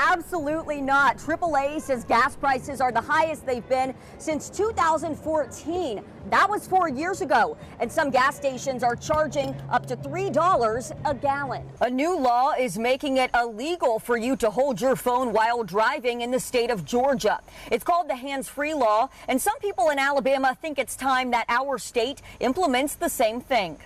Absolutely not. AAA says gas prices are the highest they've been since 2014. That was 4 years ago. And some gas stations are charging up to $3 a gallon. A new law is making it illegal for you to hold your phone while driving in the state of Georgia. It's called the hands-free law, and some people in Alabama think it's time that our state implements the same thing.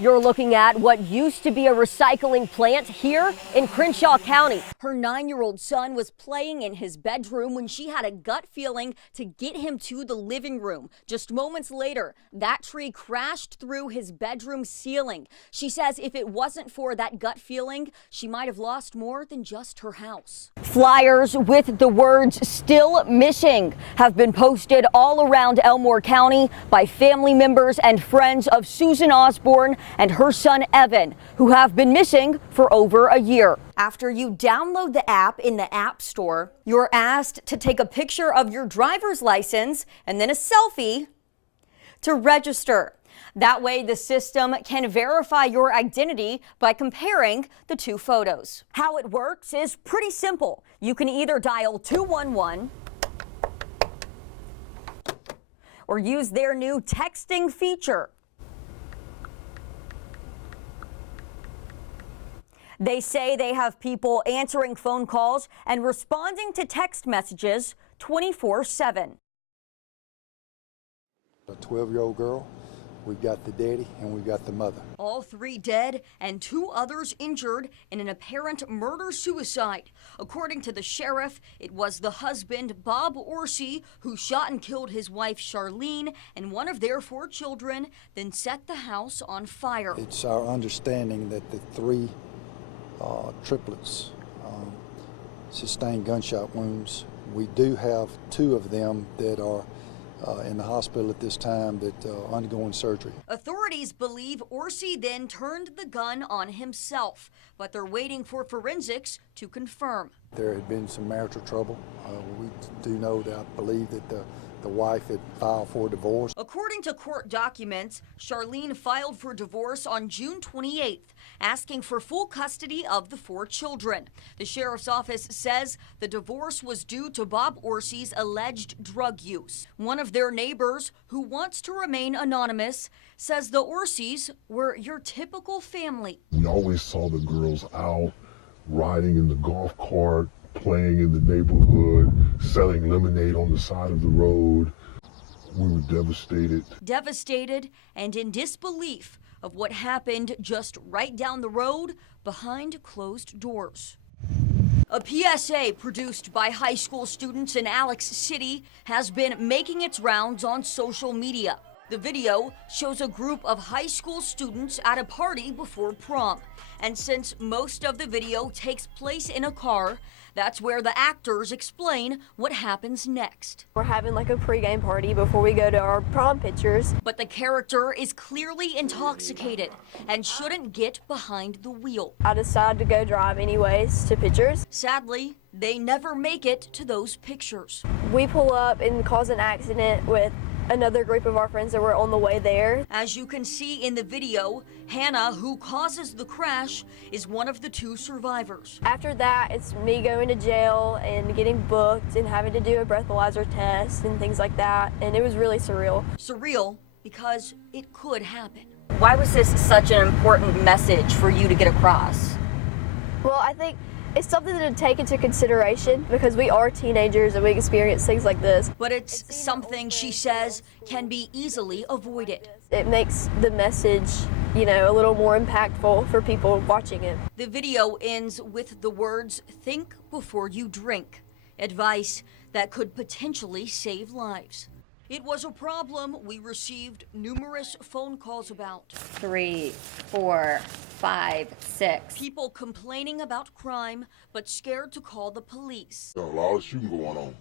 You're looking at what used to be a recycling plant here in Crenshaw County. Her 9-year-old son was playing in his bedroom when she had a gut feeling to get him to the living room. Just moments later, that tree crashed through his bedroom ceiling. She says if it wasn't for that gut feeling, she might have lost more than just her house. Flyers with the words "still missing" have been posted all around Elmore County by family members and friends of Susan Osborne and her son Evan, who have been missing for over a year. After you download the app in the App Store, you're asked to take a picture of your driver's license and then a selfie to register. That way the system can verify your identity by comparing the two photos. How it works is pretty simple. You can either dial 211 or use their new texting feature. They say they have people answering phone calls and responding to text messages 24/7. A 12-year-old girl, we've got the daddy and we've got the mother. All 3 dead and 2 others injured in an apparent murder-suicide. According to the sheriff, it was the husband, Bob Orsi, who shot and killed his wife, Charlene, and one of their 4 children, then set the house on fire. It's our understanding that the 3 triplets sustained gunshot wounds. We do have 2 of them that are in the hospital at this time that are undergoing surgery. Authorities believe Orsi then turned the gun on himself, but they're waiting for forensics to confirm. There had been some marital trouble. We do know that I believe that the wife had filed for divorce. According to court documents, Charlene filed for divorce on June 28th, asking for full custody of the 4 children. The sheriff's office says the divorce was due to Bob Orsi's alleged drug use. One of their neighbors, who wants to remain anonymous, says the Orsis were your typical family. We always saw the girls out riding in the golf cart, playing in the neighborhood, selling lemonade on the side of the road. We were devastated. Devastated and in disbelief of what happened just right down the road behind closed doors. A PSA produced by high school students in Alex City has been making its rounds on social media. The video shows a group of high school students at a party before prom. And since most of the video takes place in a car, that's where the actors explain what happens next. We're having like a pregame party before we go to our prom pictures. But the character is clearly intoxicated and shouldn't get behind the wheel. I decided to go drive anyways to pictures. Sadly, they never make it to those pictures. We pull up and cause an accident with another group of our friends that were on the way there. As you can see in the video, Hannah, who causes the crash, is one of the 2 survivors. After that, it's me going to jail and getting booked and having to do a breathalyzer test and things like that, and it was really surreal. Surreal because it could happen. Why was this such an important message for you to get across? Well, I think it's something to take into consideration because we are teenagers and we experience things like this. But it's something, she says, can be easily avoided. It makes the message, a little more impactful for people watching it. The video ends with the words, "Think before you drink," advice that could potentially save lives. It was a problem we received numerous phone calls about. 3, 4, 5, 6. People complaining about crime, but scared to call the police. There's a lot of shooting going on.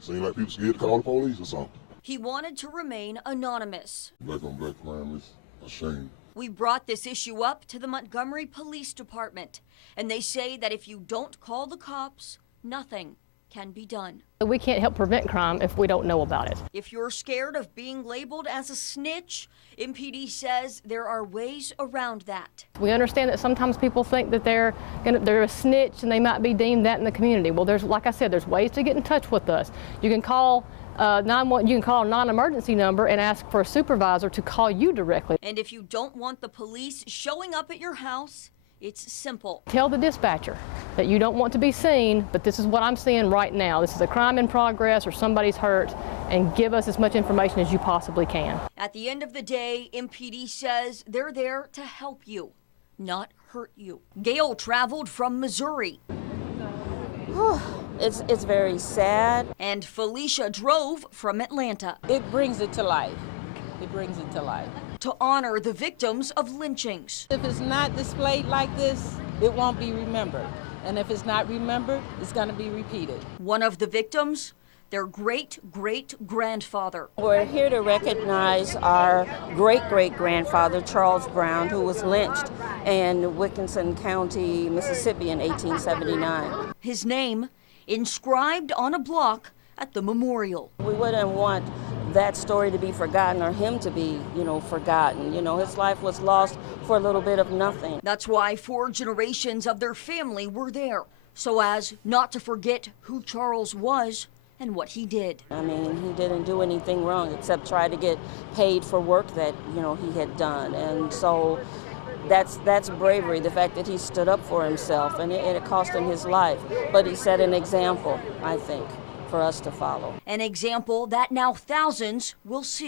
Seems like people scared to call the police or something. He wanted to remain anonymous. Black on black crime is a shame. We brought this issue up to the Montgomery Police Department, and they say that if you don't call the cops, nothing can be done. We can't help prevent crime if we don't know about it. If you're scared of being labeled as a snitch, MPD says there are ways around that. We understand that sometimes people think that they're a snitch and they might be deemed that in the community. Well, like I said, there's ways to get in touch with us. You can call a non-emergency number and ask for a supervisor to call you directly. And if you don't want the police showing up at your house, it's simple. Tell the dispatcher that you don't want to be seen, but this is what I'm seeing right now. This is a crime in progress or somebody's hurt, and give us as much information as you possibly can. At the end of the day, MPD says they're there to help you, not hurt you. Gail traveled from Missouri. It's very sad. And Felicia drove from Atlanta. It brings it to life. It brings it to life. To honor the victims of lynchings. If it's not displayed like this, it won't be remembered. And if it's not remembered, it's going to be repeated. One of the victims, their great-great-grandfather. We're here to recognize our great-great-grandfather, Charles Brown, who was lynched in Wilkinson County, Mississippi in 1879. His name inscribed on a block at the memorial. We wouldn't want that story to be forgotten or him to be, forgotten. His life was lost for a little bit of nothing. That's why 4 generations of their family were there, so as not to forget who Charles was and what he did. I mean, he didn't do anything wrong except try to get paid for work that, he had done. And so that's bravery, the fact that he stood up for himself, and it cost him his life. But he set an example, I think, for us to follow. An example that now thousands will see.